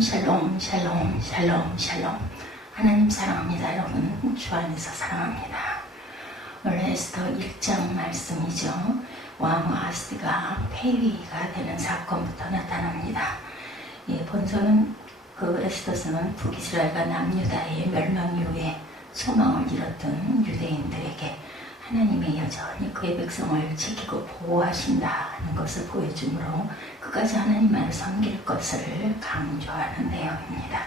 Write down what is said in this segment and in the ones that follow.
샬롬 샬롬 샬롬 샬롬. 하나님 사랑합니다. 여러분 주 안에서 사랑합니다. 오늘 에스더 1장 말씀이죠. 왕 아하스가 폐위가 되는 사건부터 나타납니다. 본서는 그 에스더서는 북이스라엘과 남유다의 멸망 이후에 소망을 잃었던 유대인들에게 하나님이 여전히 그의 백성을 지키고 보호하신다는 것을 보여주므로 끝까지 하나님만을 섬길 것을 강조하는 내용입니다.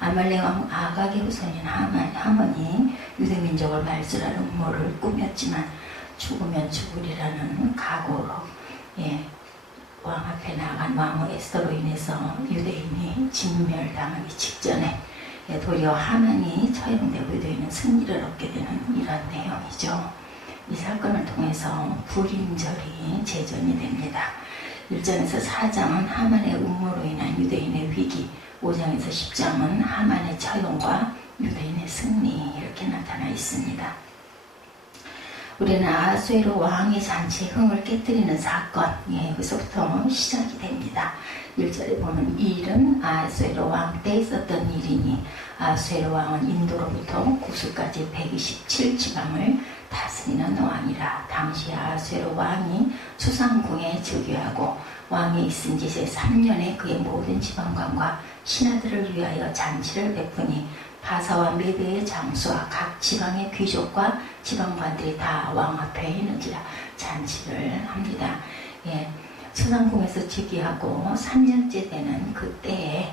아말렉 왕 아각의 후손인 하만이 유대민족을 말살할 음모를 꾸몄지만 죽으면 죽으리라는 각오로 왕 앞에 나간 왕후 에스더로 인해서 유대인이 진멸당하기 직전에 도리어 하만이 처형되고 유대인은 승리를 얻게 되는 이런 내용이죠. 이 사건을 통해서 불임절이 재전이 됩니다. 1장에서 4장은 하만의 음모로 인한 유대인의 위기, 5장에서 10장은 하만의 처형과 유대인의 승리 이렇게 나타나 있습니다. 우리는 아하수에로 왕의 잔치의 흥을 깨뜨리는 사건, 여기서부터 시작이 됩니다. 1절에 보면 이 일은 아하수에로 왕 때 있었던 일이니 아하수에로 왕은 인도로부터 구스까지 127지방을 다스리는 왕이라. 당시 아하수에로 왕이 수상궁에 즉위하고 왕이 있은 지 제3년에 그의 모든 지방관과 신하들을 위하여 잔치를 베푸니 바사와 메대의 장수와 각 지방의 귀족과 지방관들이 다 왕 앞에 있는지라 잔치를 합니다. 수상궁에서 즉위하고 3년째 되는 그때에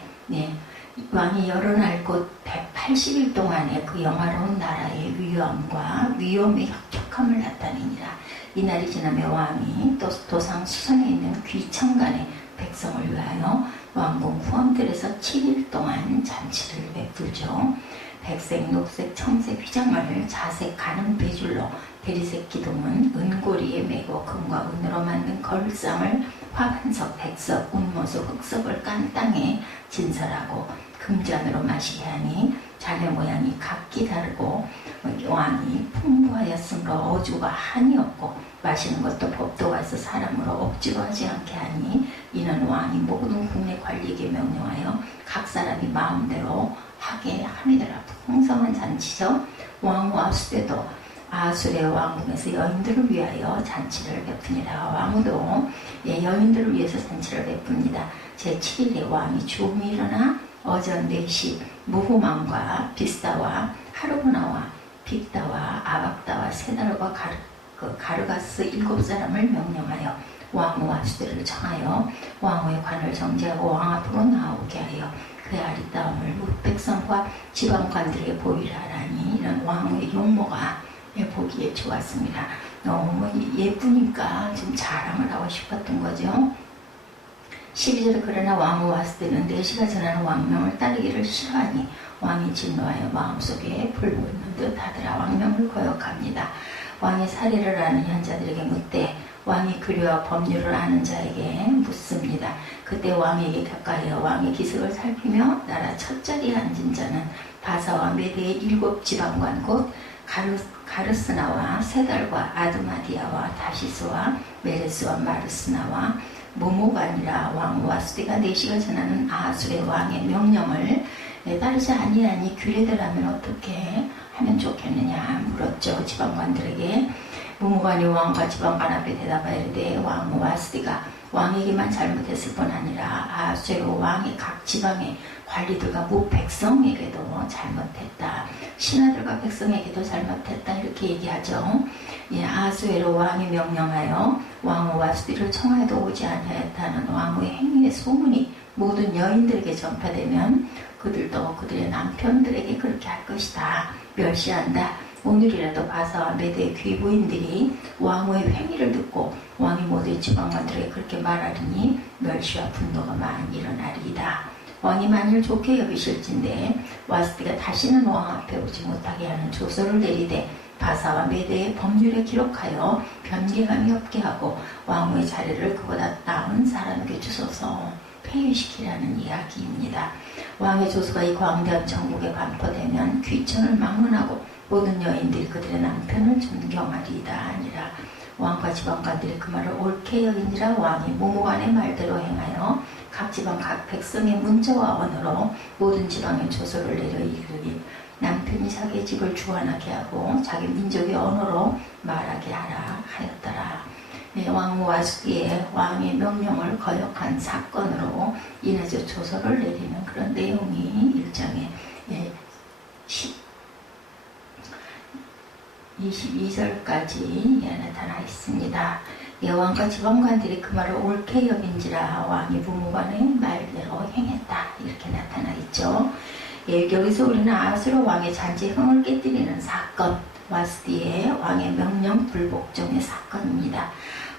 왕이 여러 날 곧 180일 동안의 그 영화로운 나라의 위엄과 위엄의 혁혁함을 나타내니라. 이날이 지나면 왕이 또 도상 수성에 있는 귀청간의 백성을 위하여 왕궁 후원들에서 7일 동안 잔치를 베풀죠. 백색, 녹색, 청색 휘장을 자색 가는 배줄로 대리색 기둥은 은고리에 매고 금과 은으로 만든 걸상을 화반석, 백석, 운모석, 흑석을 깐 땅에 진설하고 금잔으로 마시게 하니 잔의 모양이 각기 다르고 왕이 풍부하였으므로 어주가 한이 없고 마시는 것도 법도가 있어 사람으로 억지로 하지 않게 하니 이는 왕이 모든 국내 관리에게 명령하여 각 사람이 마음대로 하게 함이더라. 풍성한 잔치죠. 왕후 아하수에도 아하수의 왕궁에서 여인들을 위하여 잔치를 베푸니라. 왕후도 여인들을 위해서 잔치를 베풉니다. 제7일에 왕이 조음이 일어나 어전 4시 무후망과 비스다와 하르보나와 빅다와 아박다와 세다르와 가르가스 7사람을 명령하여 왕후 아하수를 청하여 왕후의 관을 정지하고 왕 앞으로 나오게 하여 그의 아리따움을 백성과 지방관들에게 보이라 하라니 이런 왕후의 용모가 보기에 좋았습니다. 너무 예쁘니까 좀 자랑을 하고 싶었던 거죠. 12절에 그러나 왕후 아하수는 4시가 전하는 왕명을 따르기를 싫어하니 왕이 진노하여 마음속에 불붙는 듯 하더라. 왕명을 거역합니다. 왕의 사례를 아는 현자들에게 묻되 왕의 규례와 법률을 아는 자에게 묻습니다. 그때 왕에게 가까이어 왕의 기색을 살피며 나라 첫 자리에 앉은 자는 바사와 메대의 7지방관 곧 가르스나와 세달과 아드마디아와 다시스와 메레스와 마르스나와 모모간이라. 왕후 아하수가 4시가 전하는 아하수의 왕의 명령을 따르지 아니하니 규례대로 하면 어떻게 하면 좋겠느냐 물었죠. 지방관들에게. 모모간이 왕과 지방관 앞에 대답하여 이르되 왕후 아하수가 왕에게만 잘못했을 뿐 아니라 아하수에로 왕이 각 지방의 관리들과 백성에게도 잘못했다. 신하들과 백성에게도 잘못했다. 이렇게 얘기하죠. 아하수에로 왕이 명령하여 왕후 아하수를 청하에도 오지 아니하였다는 왕후의 행위의 소문이 모든 여인들에게 전파되면 그들도 그들의 남편들에게 그렇게 할 것이다. 멸시한다. 오늘이라도 바사와 메대의 귀부인들이 왕후의 행위를 듣고 왕이 모든 지방관들에게 그렇게 말하리니 멸시와 분노가 많이 일어나리이다. 왕이 만일 좋게 여기실진데 아하수가 다시는 왕 앞에 오지 못하게 하는 조서를 내리되 바사와 메대의 법률에 기록하여 변개감이 없게 하고 왕후의 자리를 그보다 나은 사람에게 주소서 폐위시키라는 이야기입니다. 왕의 조서가 이 광대한 전국에 반포되면 귀천을 막론하고 모든 여인들이 그들의 남편을 존경하리이다 아니라. 왕과 지방관들이 그 말을 옳게 여기니라. 왕이 모모간의 말대로 행하여 각 지방 각 백성의 문자와 언어로 모든 지방에 조서를 내려 이르니 남편이 자기의 집을 주관하게 하고 자기 민족의 언어로 말하게 하라 하였더라. 왕후 와수기의 왕의 명령을 거역한 사건으로 인해서 조서를 내리는 그런 내용이 1장에 22절까지 나타나 있습니다. 왕과 지방관들이 그 말을 옳게 여긴지라 왕이 부무관의 말대로 행했다. 이렇게 나타나 있죠. 여기서 우리는 아수르 왕의 잔치 흥을 깨뜨리는 사건, 와스디의 왕의 명령 불복종의 사건입니다.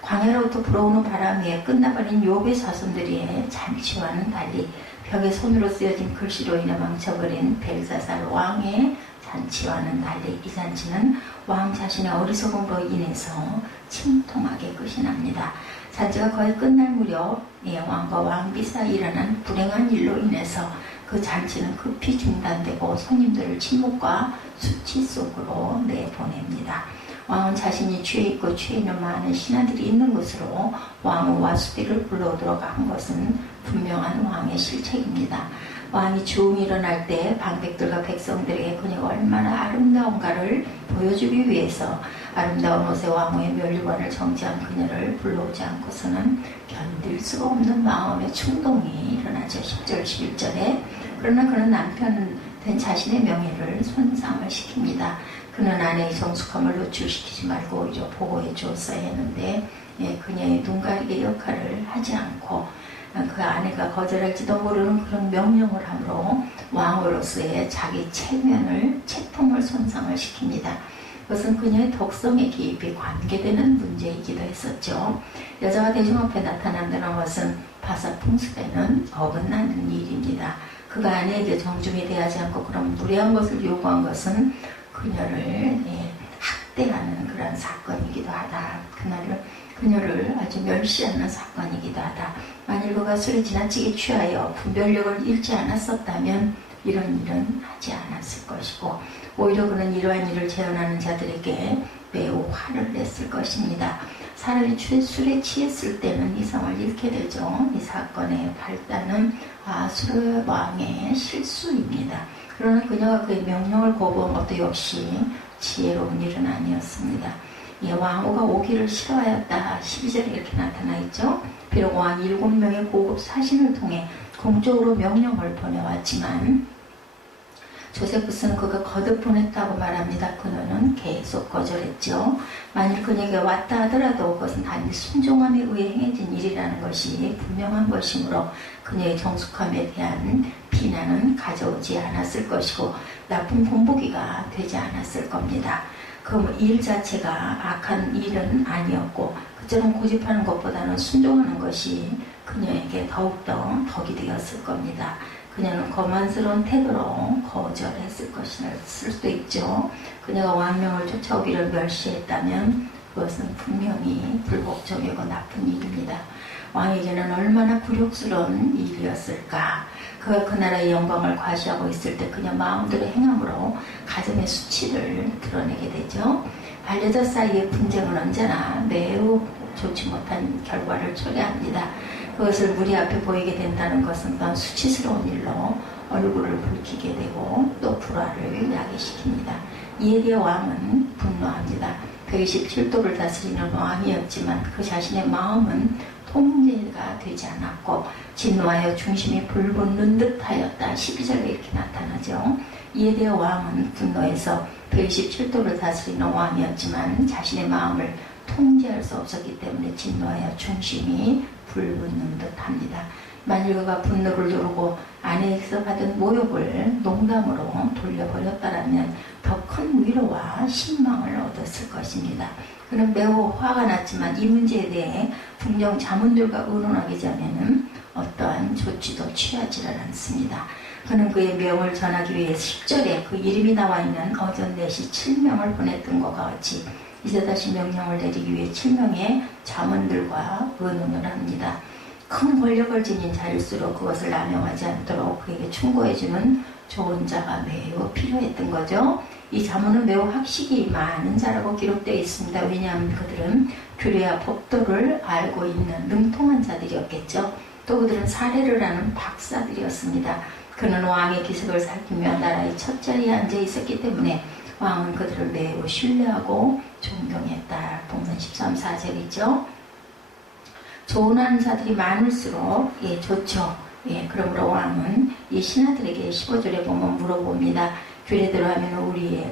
광야로부터 불어오는 바람 위에 끝나버린 욥의 자손들의 잔치와는 달리 벽에 손으로 쓰여진 글씨로 인해 망쳐버린 벨사살 왕의 잔치와는 달리 이 잔치는 왕 자신의 어리석음으로 인해서 침통하게 끝이 납니다. 잔치가 거의 끝날 무렵 왕과 왕비 사이에 일어난 불행한 일로 인해서 그 잔치는 급히 중단되고 손님들을 침묵과 수치 속으로 내보냅니다. 왕은 자신이 취해 있고 취해 있는 많은 신하들이 있는 곳으로 왕후 와수디를 불러오도록 한 것은 분명한 왕의 실책입니다. 왕이 주웅 일어날 때 방백들과 백성들에게 그녀가 얼마나 아름다운가를 보여주기 위해서 아름다운 옷에 왕후의 면류관을 정지한 그녀를 불러오지 않고서는 견딜 수가 없는 마음의 충동이 일어나죠. 10절 11절에. 그러나 그는 남편 된 자신의 명예를 손상을 시킵니다. 그는 아내의 성숙함을 노출시키지 말고 오히려 보호해 주었어야 했는데 그녀의 눈 가리개 역할을 하지 않고 그 아내가 거절할지도 모르는 그런 명령을 함으로 왕으로서의 자기 체통을 손상을 시킵니다. 그것은 그녀의 덕성에 기입이 관계되는 문제이기도 했었죠. 여자가 대중 앞에 나타난다는 것은 바사 풍습에는 어긋나는 일입니다. 그가 아내에게 정중히 대하지 않고 그런 무례한 것을 요구한 것은 그녀를 학대하는 그런 사건이기도 하다. 그녀를 아주 멸시하는 사건이기도 하다. 만일 그가 술에 지나치게 취하여 분별력을 잃지 않았었다면 이런 일은 하지 않았을 것이고 오히려 그는 이러한 일을 재현하는 자들에게 매우 화를 냈을 것입니다. 사람이 술에 취했을 때는 이성을 잃게 되죠. 이 사건의 발단은 아수르 왕의 실수입니다. 그러나 그녀가 그의 명령을 거부한 것도 역시 지혜로운 일은 아니었습니다. 왕후가 오기를 싫어하였다. 12절에 이렇게 나타나 있죠. 비록 왕이 7명의 고급 사신을 통해 공적으로 명령을 보내왔지만 조세푸스는 그가 거듭 보냈다고 말합니다. 그녀는 계속 거절했죠. 만일 그녀에게 왔다 하더라도 그것은 단지 순종함에 의해 행해진 일이라는 것이 분명한 것이므로 그녀의 정숙함에 대한 비난은 가져오지 않았을 것이고 나쁜 본보기가 되지 않았을 겁니다. 그 일 자체가 악한 일은 아니었고 그처럼 고집하는 것보다는 순종하는 것이 그녀에게 더욱더 덕이 되었을 겁니다. 그녀는 거만스러운 태도로 거절했을 것일 수도 있죠. 그녀가 왕명을 쫓아오기를 멸시했다면 그것은 분명히 불복종이고 나쁜 일입니다. 왕에게는 얼마나 굴욕스러운 일이었을까. 그가 그 나라의 영광을 과시하고 있을 때 그녀 마음대로 행함으로 가정의 수치를 드러내게 되죠. 반려자 사이의 분쟁은 언제나 매우 좋지 못한 결과를 초래합니다. 그것을 무리 앞에 보이게 된다는 것은 또한 수치스러운 일로 얼굴을 붉히게 되고 또 불화를 야기시킵니다. 이에 대해 왕은 분노합니다. 127도를 다스리는 왕이었지만 그 자신의 마음은 통제가 되지 않았고 진노하여 중심이 불붙는 듯하였다. 12절에 이렇게 나타나죠. 이에 대해 왕은 분노해서 127도를 다스리는 왕이었지만 자신의 마음을 통제할 수 없었기 때문에 진노하여 중심이 불붙는 듯합니다. 만일 그가 분노를 누르고 아내에게서 받은 모욕을 농담으로 돌려버렸다면 더 큰 위로와 신망을 얻었을 것입니다. 그는 매우 화가 났지만 이 문제에 대해 궁정 자문들과 의논하기 전에는 어떠한 조치도 취하지를 않습니다. 그는 그의 명을 전하기 위해 10절에 그 이름이 나와 있는 어전내시 7명을 보냈던 것과 같이 이제 다시 명령을 내리기 위해 7명의 자문들과 의논을 합니다. 큰 권력을 지닌 자일수록 그것을 남용하지 않도록 그에게 충고해주는 좋은 자가 매우 필요했던 거죠. 이 자문은 매우 학식이 많은 자라고 기록되어 있습니다. 왜냐하면 그들은 규례와 법도를 알고 있는 능통한 자들이었겠죠. 또 그들은 사례를 하는 박사들이었습니다. 그는 왕의 기색을 살피며 나라의 첫 자리에 앉아 있었기 때문에 왕은 그들을 매우 신뢰하고 존경했다. 본문 13, 4절이죠. 조언하는 자들이 많을수록 좋죠. 그러므로 왕은 이 신하들에게 15절에 보면 물어봅니다. 규례대로 하면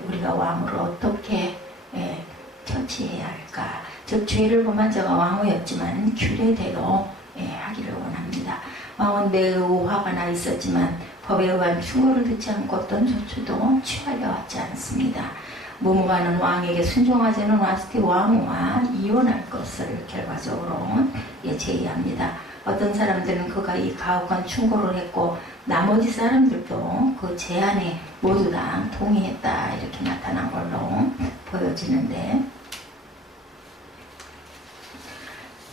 우리가 왕을 어떻게 처치해야 할까? 즉 죄를 범한 자가 왕후였지만 규례대로 하기를 원합니다. 왕은 매우 화가 나 있었지만 법에 의한 충고를 듣지 않고 어떤 조치도 취하려 하지 않습니다. 무무가는 왕에게 순종하지 않은 와스티 왕후와 이혼할 것을 결과적으로 제의합니다. 어떤 사람들은 그가 이 가혹한 충고를 했고 나머지 사람들도 그 제안에 모두 다 동의했다 이렇게 나타난 걸로 보여지는데,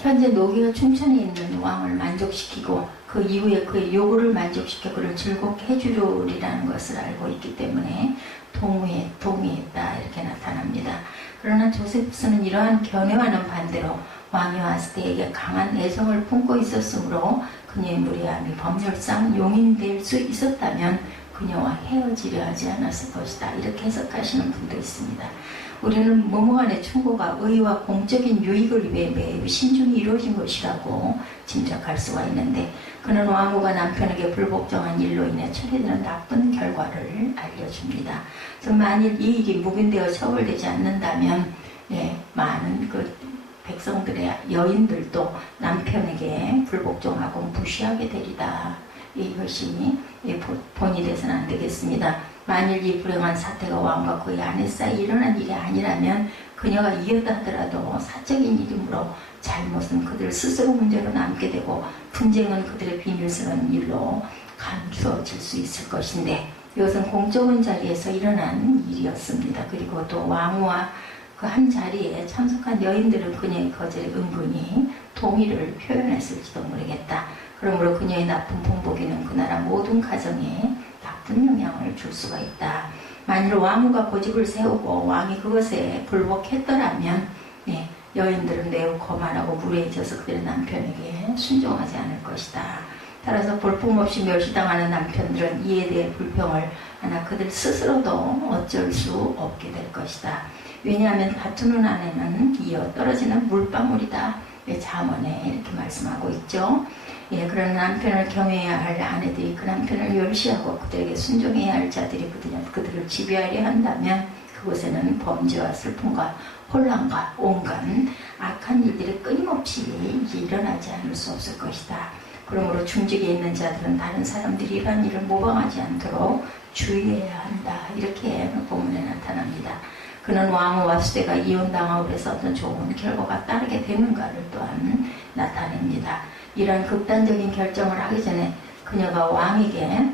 현재 노기가 춘천에 있는 왕을 만족시키고 그 이후에 그의 요구를 만족시켜 그를 즐겁게 해주려리라는 것을 알고 있기 때문에 동의했다 이렇게 나타납니다. 그러나 조세프스는 이러한 견해와는 반대로 왕이 와스티에게 강한 애정을 품고 있었으므로 그녀의 무례함이 법률상 용인될 수 있었다면 그녀와 헤어지려 하지 않았을 것이다 이렇게 해석하시는 분도 있습니다. 우리는 무모한의 충고가 의와 공적인 유익을 위해 매우 신중히 이루어진 것이라고 짐작할 수가 있는데, 그는 왕후가 남편에게 불복종한 일로 인해 처리되는 나쁜 결과를 알려줍니다. 즉 만일 이 일이 묵인되어 처벌되지 않는다면 많은 백성들의 여인들도 남편에게 불복종하고 무시하게 되리다. 이것이 본이 돼서는 안 되겠습니다. 만일 이 불행한 사태가 왕과 그의 아내 사이에 일어난 일이 아니라면 그녀가 이었다 하더라도 사적인 일이므로 잘못은 그들 스스로 문제로 남게 되고 분쟁은 그들의 비밀스러운 일로 감추어질 수 있을 것인데, 이것은 공적인 자리에서 일어난 일이었습니다. 그리고 또 왕후와 그 한 자리에 참석한 여인들은 그녀의 거절에 은근히 동의를 표현했을지도 모르겠다. 그러므로 그녀의 나쁜 풍복에는 그 나라 모든 가정에 나쁜 영향을 줄 수가 있다. 만일 왕후가 고집을 세우고 왕이 그것에 불복했더라면 여인들은 매우 거만하고 무례해져서 그들의 남편에게 순종하지 않을 것이다. 따라서 볼품없이 멸시당하는 남편들은 이에 대해 불평을 하나 그들 스스로도 어쩔 수 없게 될 것이다. 왜냐하면 다투는 아내는 이어 떨어지는 물방울이다. 잠언에 이렇게 말씀하고 있죠. 그런 남편을 경외해야 할 아내들이 그 남편을 멸시하고 그들에게 순종해야 할 자들이 그들을 지배하려 한다면 그곳에는 범죄와 슬픔과 혼란과 온갖 악한 일들이 끊임없이 일어나지 않을 수 없을 것이다. 그러므로 중직에 있는 자들은 다른 사람들이 이러한 일을 모방하지 않도록 주의해야 한다. 이렇게 본문에 나타납니다. 그는 왕후와 수대가 이혼당하고 그래서 어떤 좋은 결과가 따르게 되는가를 또한 나타냅니다. 이런 극단적인 결정을 하기 전에 그녀가 왕에게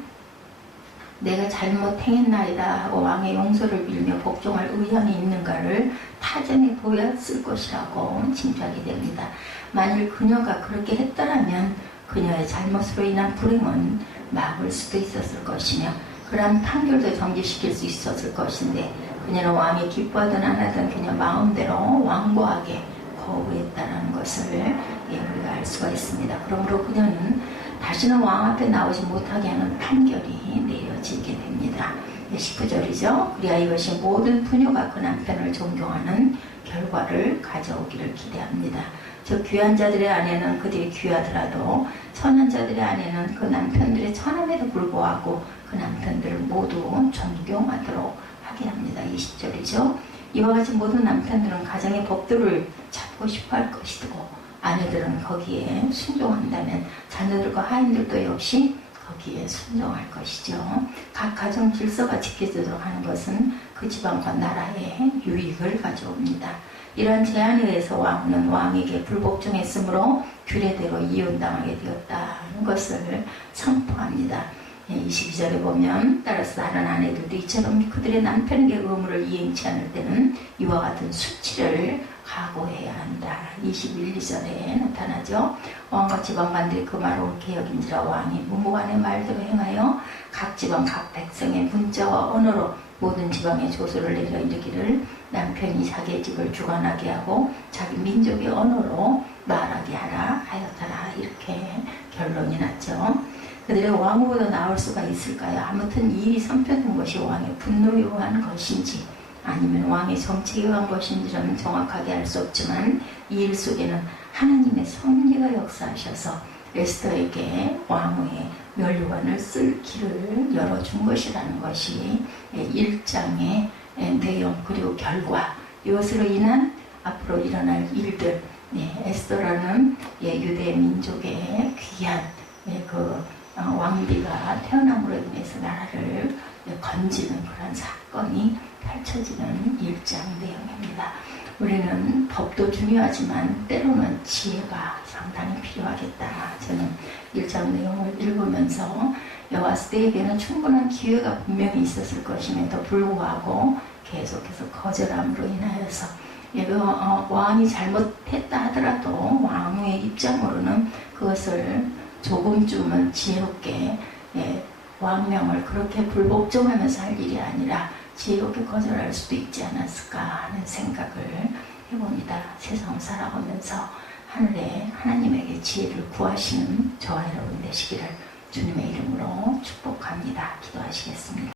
내가 잘못 행했나이다 하고 왕의 용서를 빌며 복종할 의향이 있는가를 타전에 보였을 것이라고 짐작이 됩니다. 만일 그녀가 그렇게 했더라면 그녀의 잘못으로 인한 불행은 막을 수도 있었을 것이며 그러한 판결도 정지시킬 수 있었을 것인데, 그녀는 왕이 기뻐하든 안 하든 그녀 마음대로 완고하게 거부했다는 것을 우리가 알 수가 있습니다. 그러므로 그녀는 다시는 왕 앞에 나오지 못하게 하는 판결이 내려지게 됩니다. 19절이죠. 그리야 이것이 모든 부녀가 그 남편을 존경하는 결과를 가져오기를 기대합니다. 즉 귀한 자들의 아내는 그들이 귀하더라도 천한 자들의 아내는 그 남편들의 천함에도 불구하고 그 남편들을 모두 존경하도록 하게 합니다. 20절이죠. 이와 같이 모든 남편들은 가정의 법도를 찾고 싶어 할 것이고 아내들은 거기에 순종한다면 자녀들과 하인들도 역시 거기에 순종할 것이죠. 각 가정 질서가 지켜지도록 하는 것은 그 지방과 나라의 유익을 가져옵니다. 이러한 제안에 의해서 왕은 왕에게 불복종했으므로 규례대로 이혼당하게 되었다는 것을 선포합니다. 22절에 보면 따라서 다른 아내들도 이처럼 그들의 남편에게 의무를 이행치 않을 때는 이와 같은 수치를 각오해야 한다. 21, 2절에 나타나죠. 왕과 지방관들이 그 말을 옳게 여긴지라 왕이 무무간의 말대로 행하여 각 지방 각 백성의 문자와 언어로 모든 지방에 조서를 내려 이르기를 남편이 자기의 집을 주관하게 하고 자기 민족의 언어로 말하게 하라 하였더라. 이렇게 결론이 났죠. 그들의 왕후보다 나을 수가 있을까요? 아무튼 이 일이 선편된 것이 왕의 분노에 의한 것인지 아니면 왕의 정책에 의한 것인지는 정확하게 알 수 없지만 이 일 속에는 하나님의 섭리가 역사하셔서 에스더에게 왕후의 면류관을 쓸 길을 열어준 것이라는 것이 1장의 내용 그리고 결과, 이것으로 인한 앞으로 일어날 일들, 에스더라는 유대 민족의 귀한 그 왕비가 태어남으로 인해서 나라를 건지는 그런 사건이 펼쳐지는 1장 내용입니다. 우리는 법도 중요하지만 때로는 지혜가 상당히 필요하겠다. 저는 1장 내용을 읽으면서 여호와스드에게는 충분한 기회가 분명히 있었을 것임에도 불구하고 계속해서 거절함으로 인하여서 왕이 잘못했다 하더라도 왕의 입장으로는 그것을 조금쯤은 지혜롭게 왕명을 그렇게 불복종하면서 할 일이 아니라 지혜롭게 거절할 수도 있지 않았을까 하는 생각을 해봅니다. 세상을 살아가면서 하늘에 하나님에게 지혜를 구하시는 저와 여러분 되시기를 주님의 이름으로 축복합니다. 기도하시겠습니다.